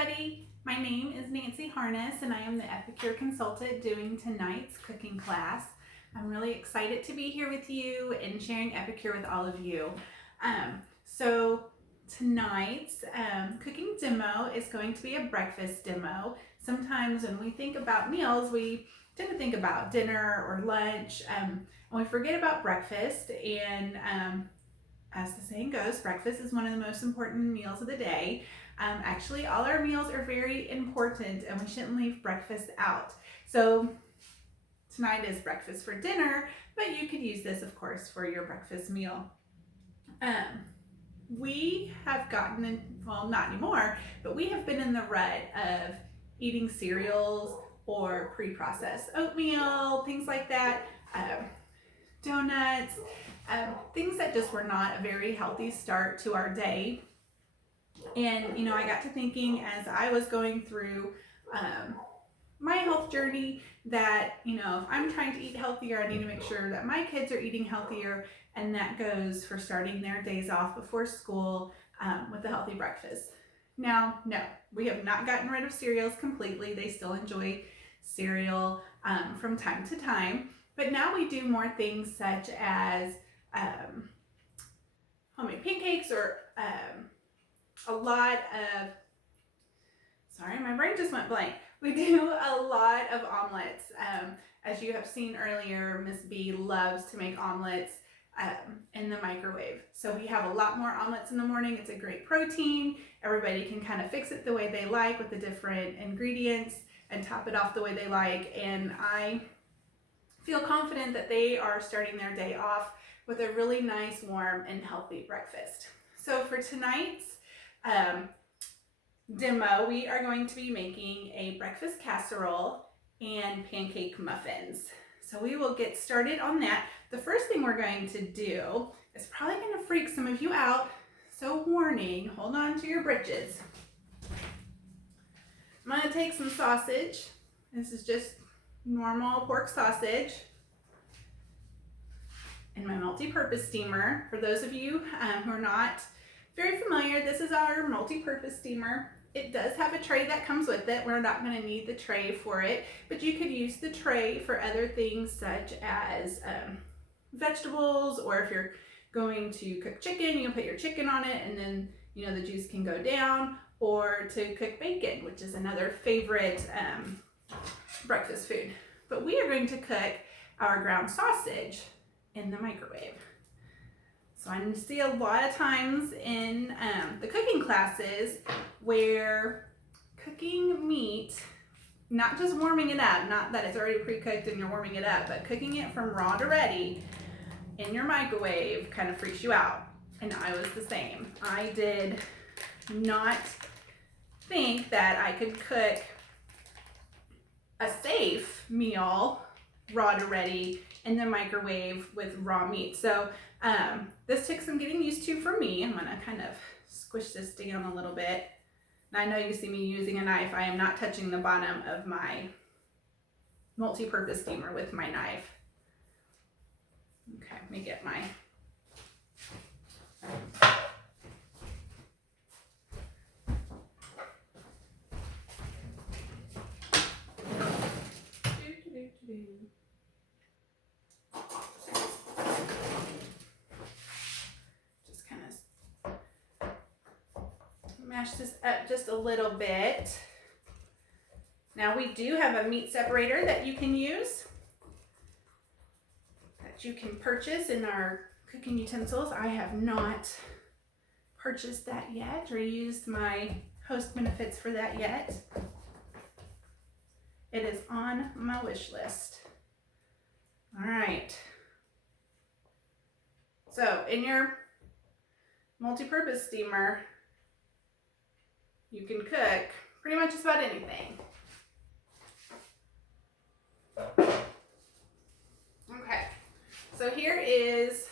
everybody. My name is Nancy Harness and I am the Epicure consultant doing tonight's cooking class. I'm really excited to be here with you and sharing Epicure with all of you. So tonight's cooking demo is going to be a breakfast demo. Sometimes when we think about meals, we tend to think about dinner or lunch, and we forget about breakfast. And as the saying goes, breakfast is one of the most important meals of the day. Actually, all our meals are very important and we shouldn't leave breakfast out. So tonight is breakfast for dinner, but you could use this, of course, for your breakfast meal. We have gotten in, well, not anymore, but we have been in the rut of eating cereals or pre-processed oatmeal, things like that, donuts, things that just were not a very healthy start to our day. And, you know, I got to thinking as I was going through my health journey that, you know, if I'm trying to eat healthier, I need to make sure that my kids are eating healthier. And that goes for starting their days off before school with a healthy breakfast. Now, no, we have not gotten rid of cereals completely. They still enjoy cereal from time to time. But now we do more things such as homemade pancakes or a lot of, sorry, my brain just went blank. We do a lot of omelets. As you have seen earlier, Miss B loves to make omelets in the microwave. So we have a lot more omelets in the morning. It's a great protein. Everybody can kind of fix it the way they like with the different ingredients and top it off the way they like. And I feel confident that they are starting their day off with a really nice, warm, and healthy breakfast. So for tonight's demo, we are going to be making a breakfast casserole and pancake muffins. So we will get started on that. The first thing we're going to do is probably going to freak some of you out. So warning, hold on to your britches. I'm going to take some sausage. This is just normal pork sausage in my multi-purpose steamer. For those of you who are not very familiar, this is our multi-purpose steamer. It does have a tray that comes with it. We're not going to need the tray for it, but you could use the tray for other things such as vegetables, or if you're going to cook chicken, you can put your chicken on it and then, you know, the juice can go down, or to cook bacon, which is another favorite breakfast food. But we are going to cook our ground sausage in the microwave. So I see a lot of times in the cooking classes where cooking meat, not just warming it up, not that it's already pre-cooked and you're warming it up, but cooking it from raw to ready in your microwave kind of freaks you out. And I was the same. I did not think that I could cook a safe meal raw to ready in the microwave with raw meat. So this took some getting used to for me. I'm gonna kind of squish this down a little bit. And I know you see me using a knife. I am not touching the bottom of my multi-purpose steamer with my knife. Okay, let me get my mash this up just a little bit. Now we do have a meat separator that you can use, that you can purchase in our cooking utensils. I have not purchased that yet or used my host benefits for that yet. It is on my wish list. All right. So in your multi-purpose steamer, you can cook pretty much just about anything. Okay, so here is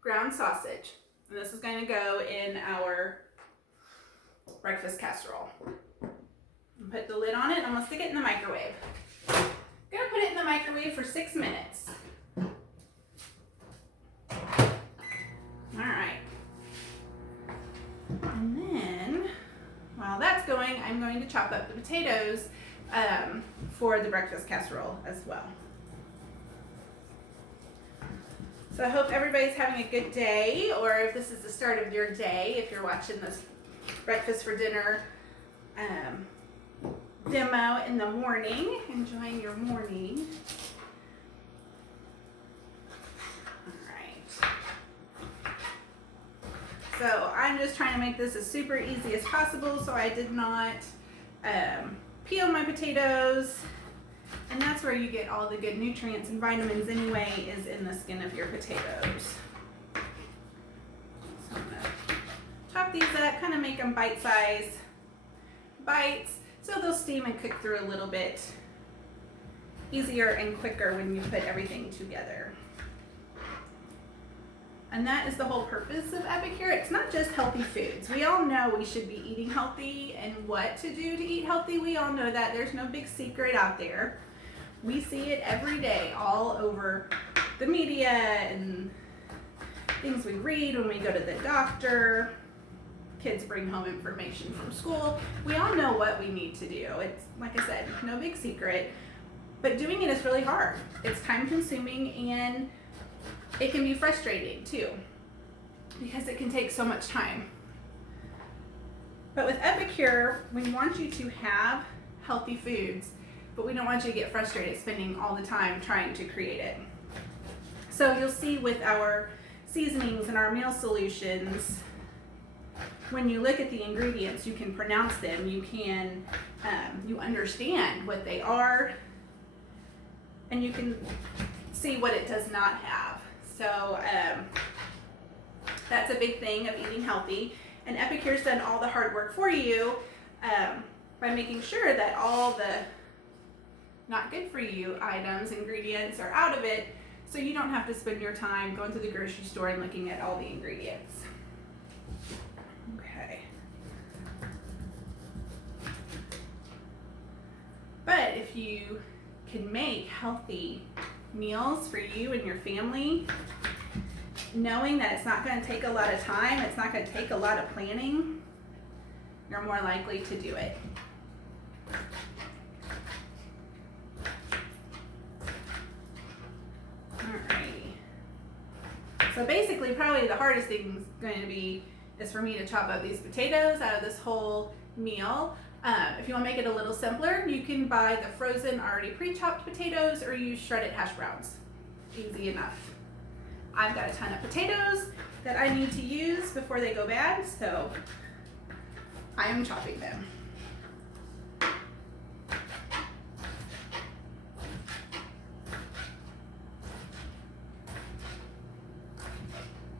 ground sausage. And this is going to go in our breakfast casserole. Put the lid on it and I'm going to stick it in the microwave. I'm going to put it in the microwave for 6 minutes. All right. And then, while that's going going, I'm going to chop up the potatoes for the breakfast casserole as well. So I hope everybody's having a good day, or if this is the start of your day, if you're watching this breakfast for dinner demo in the morning, enjoying your morning. So I'm just trying to make this as super easy as possible, so I did not peel my potatoes, and that's where you get all the good nutrients and vitamins anyway, is in the skin of your potatoes. So I'm gonna chop these up, kind of make them bite-sized bites, so they'll steam and cook through a little bit easier and quicker when you put everything together. And that is the whole purpose of Epicure. It's not just healthy foods. We all know we should be eating healthy and what to do to eat healthy. We all know that. There's no big secret out there. We see it every day all over the media and things we read when we go to the doctor. Kids bring home information from school. We all know what we need to do. It's, like I said, no big secret. But doing it is really hard. It's time consuming, and it can be frustrating too, because it can take so much time. But with Epicure, we want you to have healthy foods, but we don't want you to get frustrated spending all the time trying to create it. So you'll see with our seasonings and our meal solutions, when you look at the ingredients, you can pronounce them, you can, you understand what they are, and you can see what it does not have. So that's a big thing of eating healthy, and Epicure's done all the hard work for you by making sure that all the not good for you items, ingredients are out of it, so you don't have to spend your time going to the grocery store and looking at all the ingredients. Okay. But if you can make healthy meals for you and your family, knowing that it's not going to take a lot of time, it's not going to take a lot of planning, you're more likely to do it. Alrighty. So basically, probably the hardest thing is for me to chop up these potatoes out of this whole meal. If you want to make it a little simpler, you can buy the frozen, already pre-chopped potatoes, or use shredded hash browns. Easy enough. I've got a ton of potatoes that I need to use before they go bad, so I am chopping them.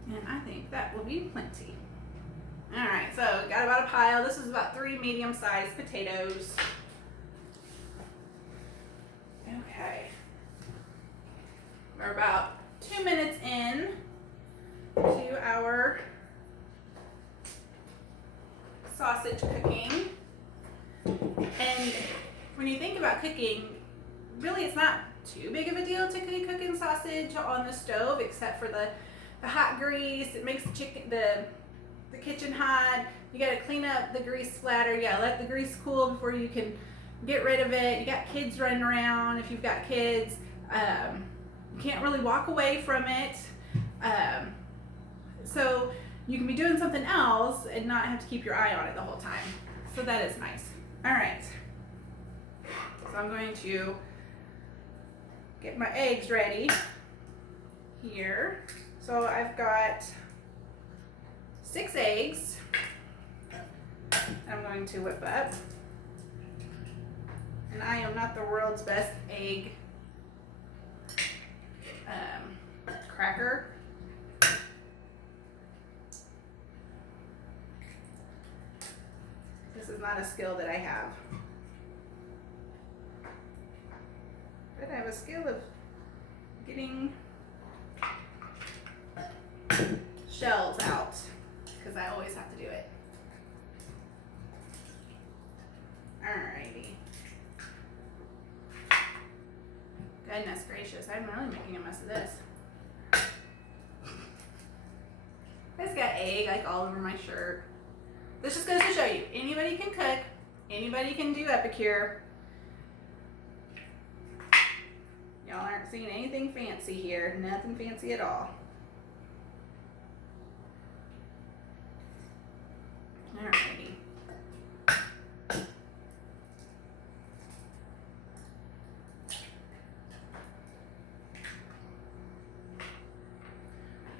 And I think that will be plenty. Alright, so got about a pile. This is about 3 medium-sized potatoes. Okay. We're about 2 minutes in to our sausage cooking. And when you think about cooking, really it's not too big of a deal to be cooking sausage on the stove, except for the hot grease. It makes the kitchen hot. You gotta clean up the grease splatter. You gotta let the grease cool before you can get rid of it. You got kids running around. If you've got kids, you can't really walk away from it. So you can be doing something else and not have to keep your eye on it the whole time. So that is nice. All right. So I'm going to get my eggs ready here. So I've got 6 eggs I'm going to whip up. And I am not the world's best egg cracker. This is not a skill that I have. But I have a skill of getting shells out, because I always have to do it. Alrighty. Goodness gracious, I'm really making a mess of this. I just got egg like all over my shirt. This just goes to show you, anybody can cook. Anybody can do Epicure. Y'all aren't seeing anything fancy here. Nothing fancy at all. Alrighty.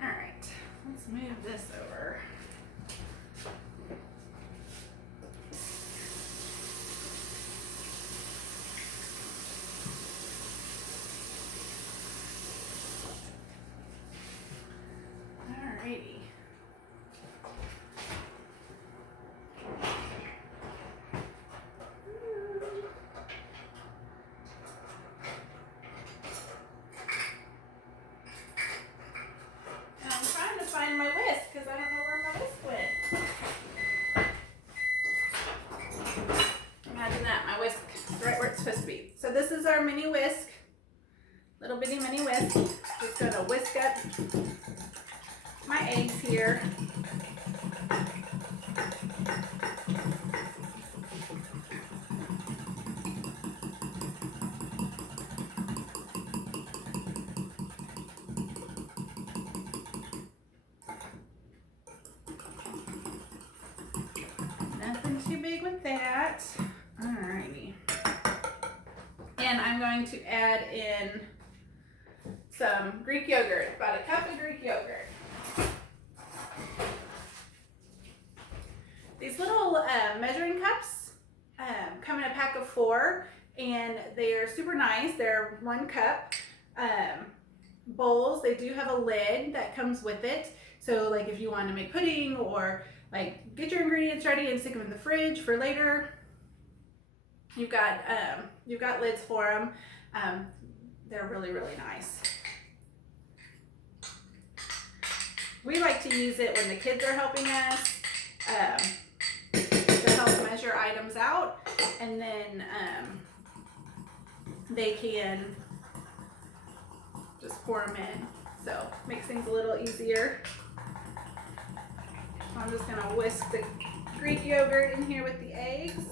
Alright, let's move this over. Alrighty. And I'm trying to find my whisk because I don't know where my whisk went. Imagine that, my whisk is right where it's supposed to be. So this is our mini whisk, little bitty mini whisk. Just gonna whisk up my eggs here. Nothing too big with that. Alrighty. And I'm going to add in some Greek yogurt, about a cup of Greek yogurt. These little measuring cups come in a pack of 4, and they're super nice. They're 1 cup bowls. They do have a lid that comes with it. So like if you want to make pudding or like get your ingredients ready and stick them in the fridge for later, you've got lids for them. They're really, really nice. We like to use it when the kids are helping us to help measure items out, and then they can just pour them in. So makes things a little easier. So I'm just gonna whisk the Greek yogurt in here with the eggs.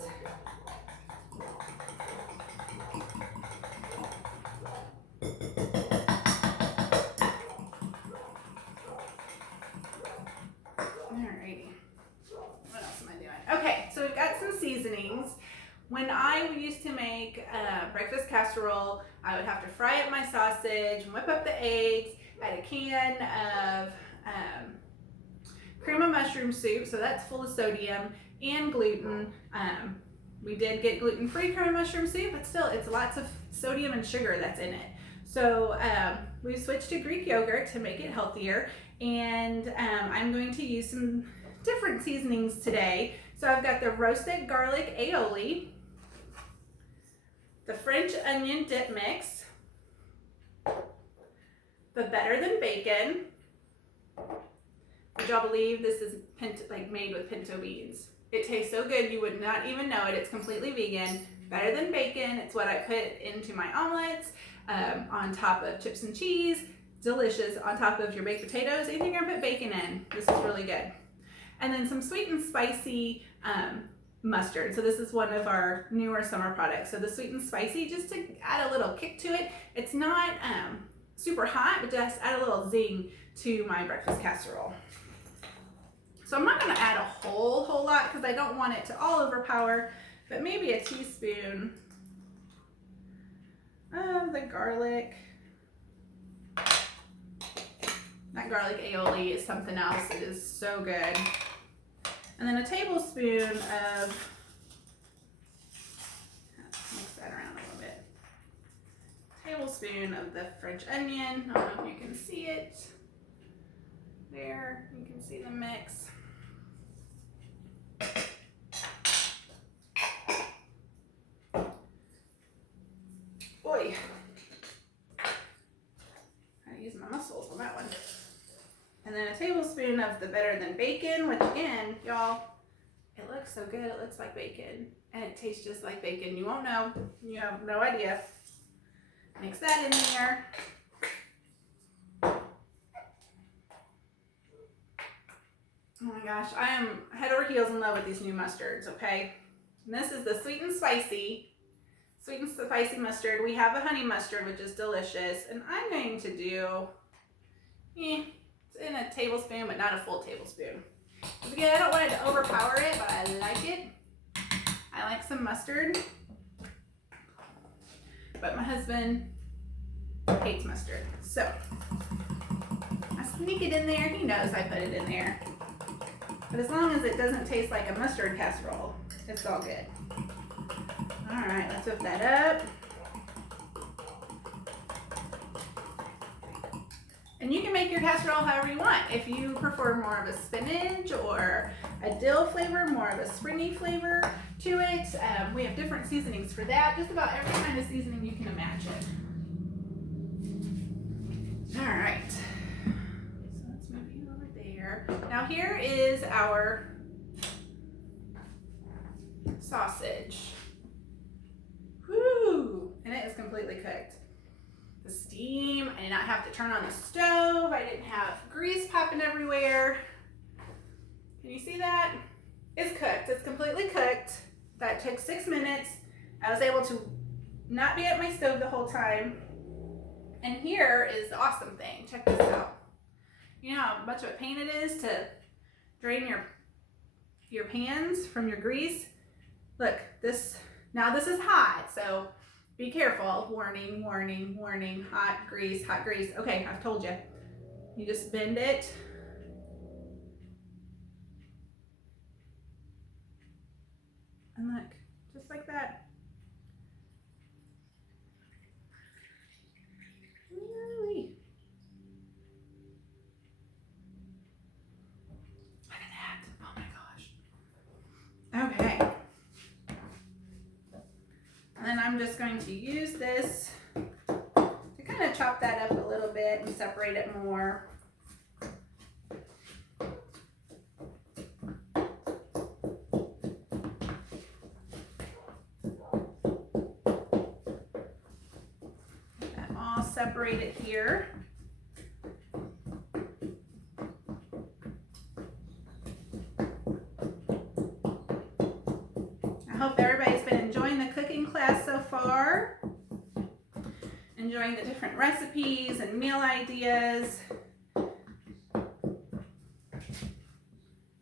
Alrighty. What else am I doing? Okay, so we've got some seasonings. When I used to make breakfast casserole, I would have to fry up my sausage, whip up the eggs, add a can of cream of mushroom soup, so that's full of sodium and gluten. We did get gluten-free cream of mushroom soup, but still it's lots of sodium and sugar that's in it. So we switched to Greek yogurt to make it healthier, and I'm going to use some different seasonings today. So I've got the roasted garlic aioli, the French onion dip mix, the Better Than Bacon. Would y'all believe this is made with pinto beans? It tastes so good you would not even know it. It's completely vegan. Better Than Bacon. It's what I put into my omelets, on top of chips and cheese. Delicious on top of your baked potatoes. Anything you're gonna put bacon in, this is really good. And then some sweet and spicy mustard. So this is one of our newer summer products. So the sweet and spicy, just to add a little kick to it. It's not super hot, but just add a little zing to my breakfast casserole. So I'm not gonna add a whole lot because I don't want it to all overpower, but maybe a teaspoon of the garlic. That garlic aioli is something else. It is so good. And then a tablespoon of, mix that around a little bit. Tablespoon of the French onion. I don't know if you can see it. There, you can see the mix. Boy, I use my muscles on that one. And then a tablespoon of the Better Than Bacon, which again, y'all, it looks so good. It looks like bacon, and it tastes just like bacon. You won't know. You have no idea. Mix that in there. Oh my gosh, I am head over heels in love with these new mustards, okay? And this is the sweet and spicy mustard. We have a honey mustard, which is delicious. And I'm going to do, it's in a tablespoon, but not a full tablespoon. Again, I don't want it to overpower it, but I like it. I like some mustard. But my husband hates mustard. So I sneak it in there. He knows I put it in there. But as long as it doesn't taste like a mustard casserole, it's all good. All right, let's whip that up. And you can make your casserole however you want. If you prefer more of a spinach or a dill flavor, more of a springy flavor to it, we have different seasonings for that. Just about every kind of seasoning you can imagine. All right. So let's move you over there. Now here is our sausage. Woo! And it is completely cooked. The steam, I did not have to turn on the stove. I didn't have grease popping everywhere. Can you see that? It's cooked. It's completely cooked. That took 6 minutes. I was able to not be at my stove the whole time. And here is the awesome thing. Check this out. You know how much of a pain it is to drain your pans from your grease? Look, now this is hot, so be careful. Warning, warning, warning. Hot grease, hot grease. Okay, I've told you. You just bend it. And look, just like that. Ooh-wee. Look at that. Oh my gosh. Okay. And then I'm just going to use this to kind of chop that up a little bit and separate it more. I'm all separated here. I hope everybody's been enjoying the cooking class so far. Enjoying the different recipes and meal ideas. I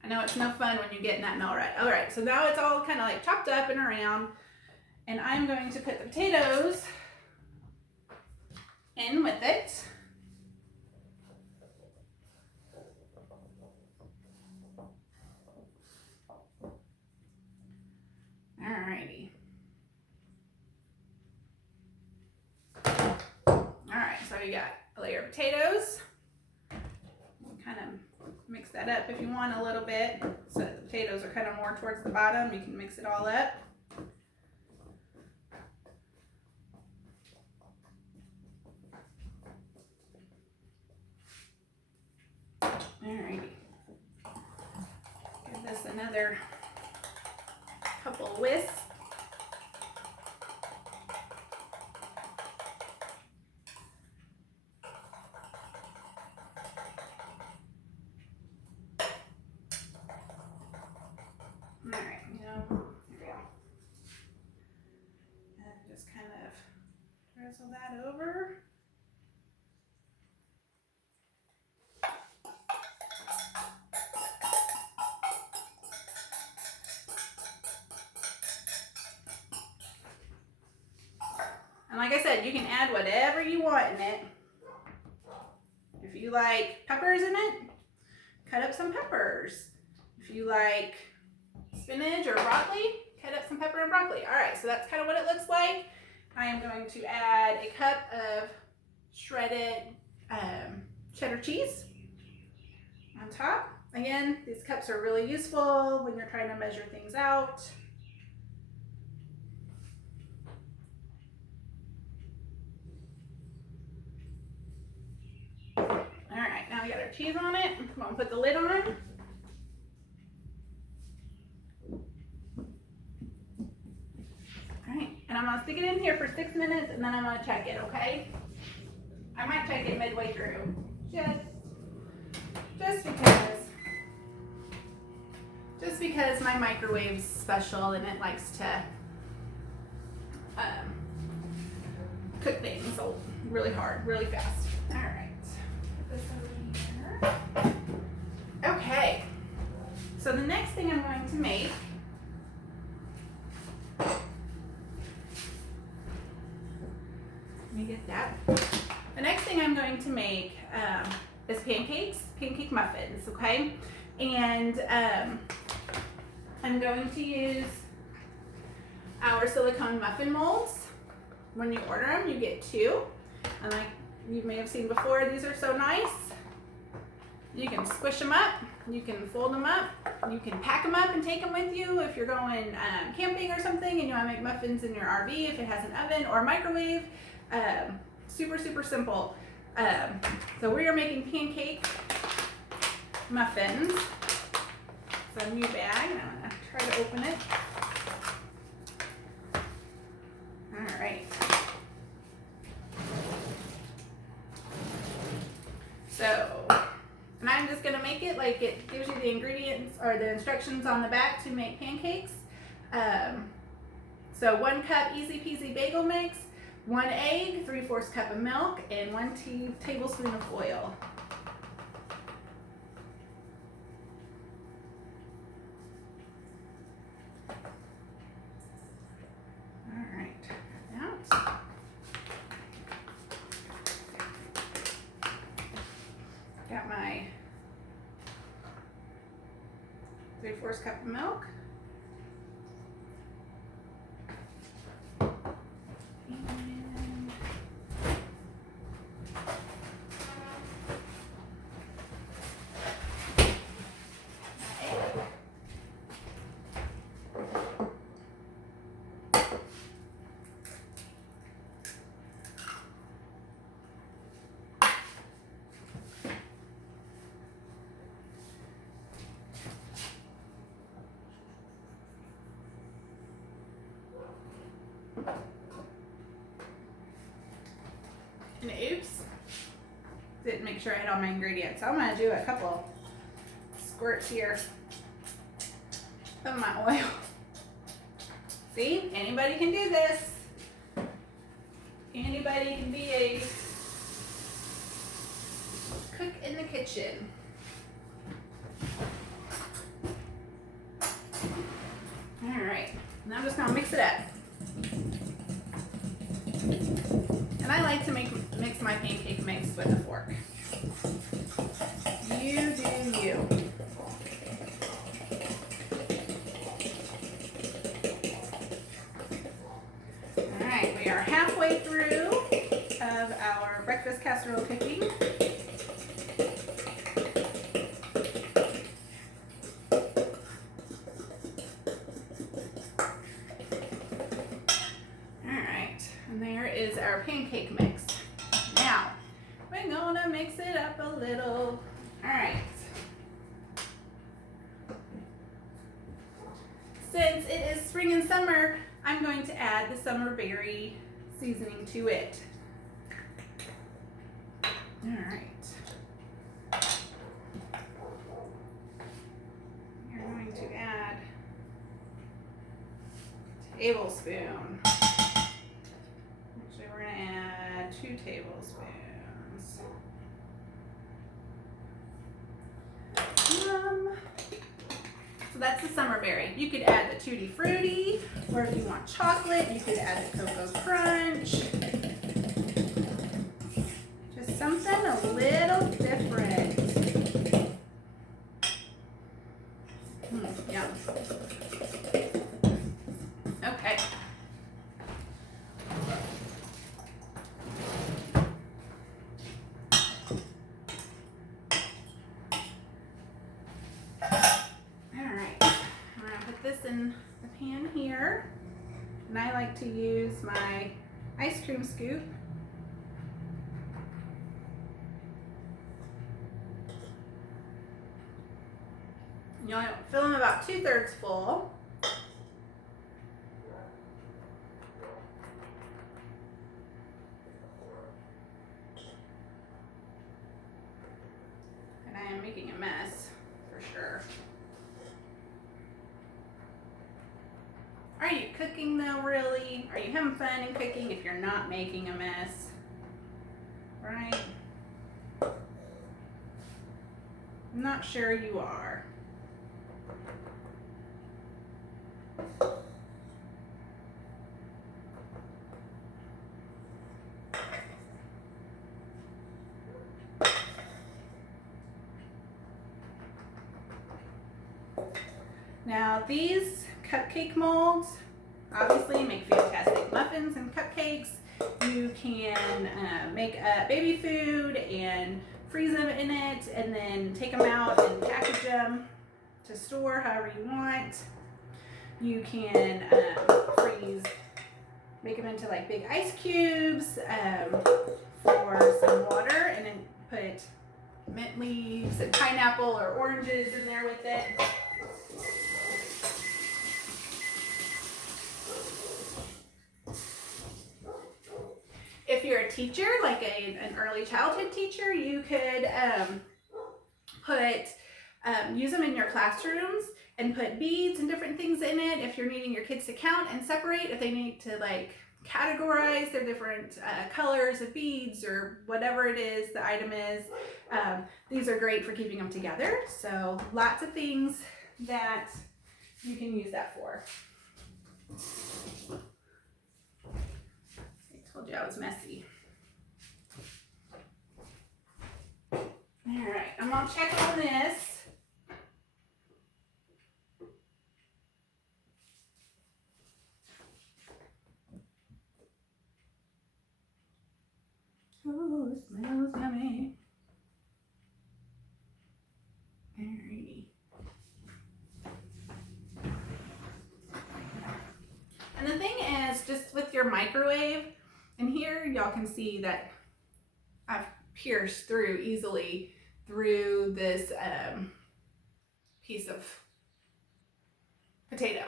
know it's no fun when you're getting that meal right. All right, so now it's all kind of like chopped up and around. And I'm going to put the potatoes in with it. Alrighty. Alright, so you got a layer of potatoes. Kind of mix that up if you want a little bit. So that the potatoes are kind of more towards the bottom. You can mix it all up. Alrighty. Give this another couple whisks. Alright, here we go. And just kind of drizzle that over. And like I said, you can add whatever you want in it. If you like peppers in it, cut up some peppers. If you like spinach or broccoli, cut up some pepper and broccoli. All right, so that's kind of what it looks like. I am going to add a cup of shredded cheddar cheese on top. Again, these cups are really useful when you're trying to measure things out. Alright, now we got our cheese on it. I'm going to put the lid on. Alright, and I'm going to stick it in here for 6 minutes and then I'm going to check it, okay? I might check it midway through. Just because. just because my microwave's special and it likes to cook things really hard, really fast. All right, put this over here. Okay, so the next thing I'm going to make let me get that. The next thing I'm going to make is pancake muffins, okay? And I'm going to use our silicone muffin molds. When you order them, you get 2. And like you may have seen before, these are so nice. You can squish them up, you can fold them up, you can pack them up and take them with you if you're going camping or something and you want to make muffins in your RV if it has an oven or microwave. Super, super simple. So we are making pancake muffins. It's a new bag, and I'm gonna try to open it. All right. So, and I'm just gonna make it like it gives you the ingredients or the instructions on the back to make pancakes. So 1 cup easy peasy bagel mix, 1 egg, 3/4 cup of milk, and 1 tablespoon of oil. All right, out. Got my 3/4 cup of milk. And oops, didn't make sure I had all my ingredients. So I'm gonna do a couple squirts here of my oil. See, anybody can do this. Anybody can be a cook in the kitchen. All right, now I'm just gonna mix it up. And I like to mix my pancake mix with a fork. You do you. All right, we are halfway through of our breakfast casserole cooking. Is our pancake mix. Now, we're gonna mix it up a little. All right. Since it is spring and summer, I'm going to add the summer berry seasoning to it. All right. You're going to add a tablespoon. We're going to add 2 tablespoons. So that's the summer berry. You could add the Tutti Frutti, or if you want chocolate, you could add the Cocoa Crunch. Just something a little different. Yum. Okay. In the pan here, and I like to use my ice cream scoop. You'll fill them about 2/3 full. And I am making a mess for sure. Are you cooking though, really? Are you having fun in cooking if you're not making a mess? Right? I'm not sure you are. Now these cupcake molds obviously make fantastic muffins and cupcakes. You can make baby food and freeze them in it and then take them out and package them to store however you want. You can make them into like big ice cubes for some water, and then put mint leaves and pineapple or oranges in there with it. If you're a teacher, like an early childhood teacher, you could use them in your classrooms and put beads and different things in it. If you're needing your kids to count and separate, if they need to like categorize their different colors of beads or whatever it is the item is, these are great for keeping them together. So lots of things that you can use that for. Told you I was messy. All right, I'm gonna check on this. Oh, it smells yummy. Alrighty. And the thing is, just with your microwave, and here y'all can see that I've pierced through easily through this piece of potato.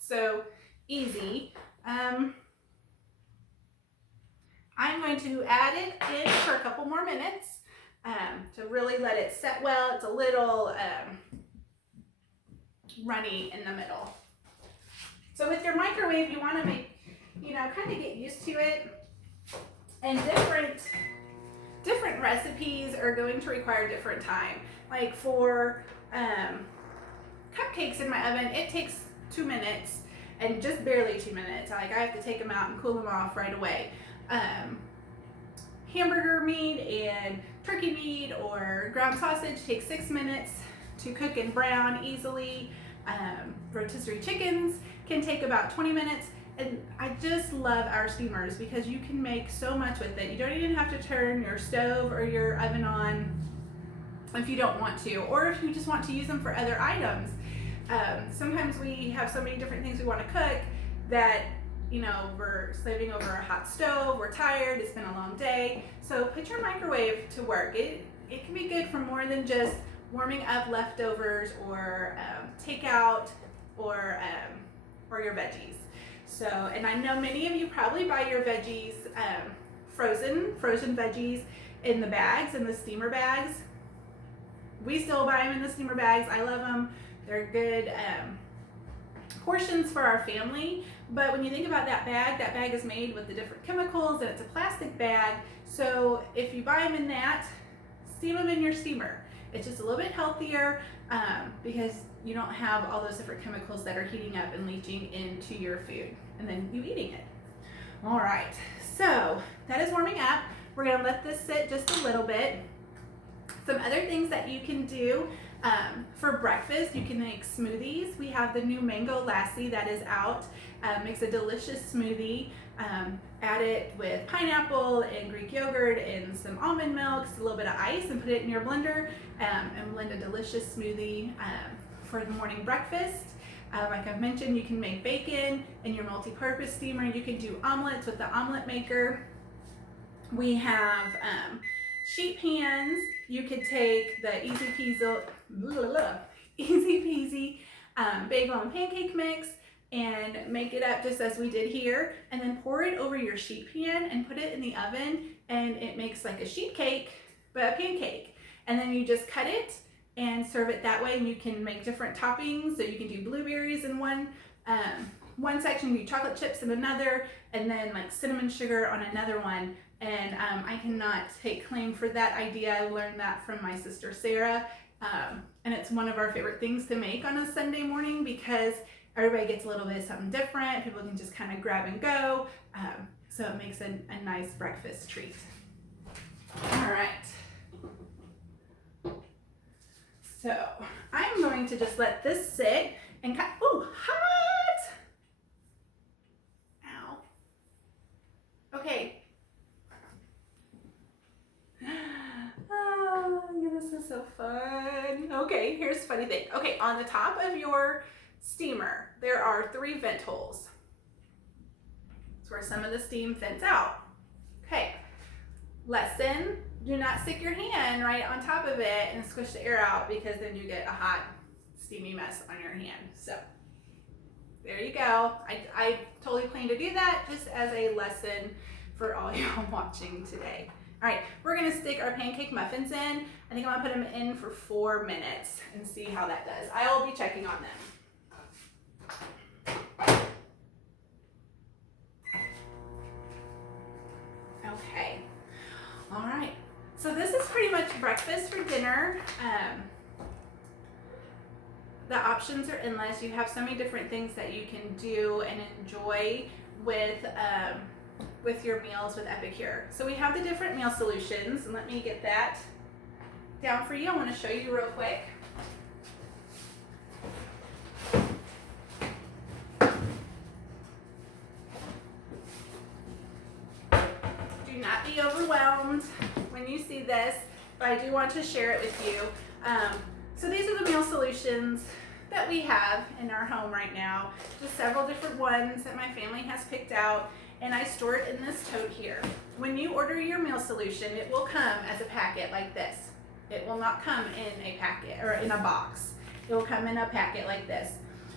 So easy. I'm going to add it in for a couple more minutes to really let it set well. It's a little runny in the middle. So with your microwave, you want to make, kind of get used to it. And different recipes are going to require different time. Like for cupcakes in my oven, it takes 2 minutes, and just barely 2 minutes. Like I have to take them out and cool them off right away. Hamburger meat and turkey meat or ground sausage takes 6 minutes to cook and brown easily. Rotisserie chickens can take about 20 minutes. And I just love our steamers because you can make so much with it. You don't even have to turn your stove or your oven on if you don't want to, or if you just want to use them for other items. Sometimes we have so many different things we want to cook that, we're slaving over a hot stove, we're tired, it's been a long day. So put your microwave to work. It can be good for more than just warming up leftovers or takeout or your veggies. So, and I know many of you probably buy your veggies frozen veggies in the bags, in the steamer bags. We still buy them in the steamer bags. I love them. They're good portions for our family. But when you think about that bag is made with the different chemicals, and it's a plastic bag. So if you buy them in that, steam them in your steamer. It's just a little bit healthier because you don't have all those different chemicals that are heating up and leaching into your food and then you eating it. All right, so that is warming up. We're gonna let this sit just a little bit. Some other things that you can do for breakfast, you can make smoothies. We have the new Mango Lassi that is out. Makes a delicious smoothie. Add it with pineapple and Greek yogurt and some almond milk, a little bit of ice, and put it in your blender and blend a delicious smoothie for the morning breakfast. Like I've mentioned, you can make bacon in your multi-purpose steamer. You can do omelets with the omelet maker. We have sheet pans. You could take the easy peasy bagel and pancake mix and make it up just as we did here, and then pour it over your sheet pan and put it in the oven, and it makes like a sheet cake but a pancake. And then you just cut it and serve it that way, and you can make different toppings. So you can do blueberries in one One section you do chocolate chips in another, and then like cinnamon sugar on another one. And I cannot take claim for that idea. I learned that from my sister Sarah. And it's one of our favorite things to make on a Sunday morning because everybody gets a little bit of something different. People can just kind of grab and go. So it makes a nice breakfast treat. All right. So I'm going to just let this sit and cut. Oh, hot! Ow. Okay. Oh, this is so fun. Okay, here's the funny thing. Okay, on the top of your steamer, there are 3 vent holes. That's where some of the steam vents out. Okay, lesson, do not stick your hand right on top of it and squish the air out because then you get a hot, steamy mess on your hand. So there you go. I totally plan to do that just as a lesson for all y'all watching today. All right, we're gonna stick our pancake muffins in. I think I'm gonna put them in for 4 minutes and see how that does. I will be checking on them. Okay, all right. So this is pretty much breakfast for dinner. The options are endless. You have so many different things that you can do and enjoy with your meals with Epicure. So we have the different meal solutions, and let me get that down for you. I want to show you real quick. Do not be overwhelmed when you see this, but I do want to share it with you. So these are the meal solutions that we have in our home right now. Just several different ones that my family has picked out, and I store it in this tote here. When you order your meal solution, it will come as a packet like this. It will not come in a packet or in a box. It will come in a packet like this.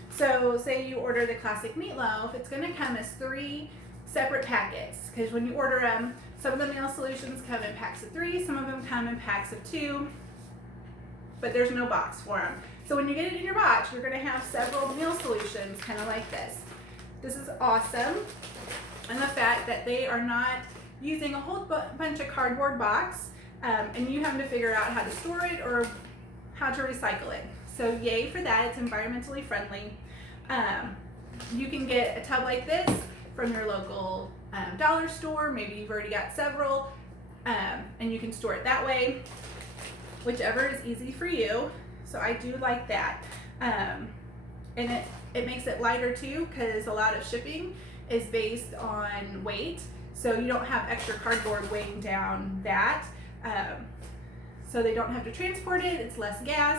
So say you order the classic meatloaf, it's gonna come as 3 separate packets, because when you order them, some of the meal solutions come in packs of 3, some of them come in packs of 2, but there's no box for them. So when you get it in your box, you're gonna have several meal solutions kind of like this. This is awesome. And the fact that they are not using a whole bunch of cardboard box and you having to figure out how to store it or how to recycle it. So yay for that, it's environmentally friendly. You can get a tub like this from your local dollar store. Maybe you've already got several and you can store it that way, whichever is easy for you. So I do like that. And it makes it lighter too, because a lot of shipping is based on weight. So you don't have extra cardboard weighing down that. So they don't have to transport it, it's less gas,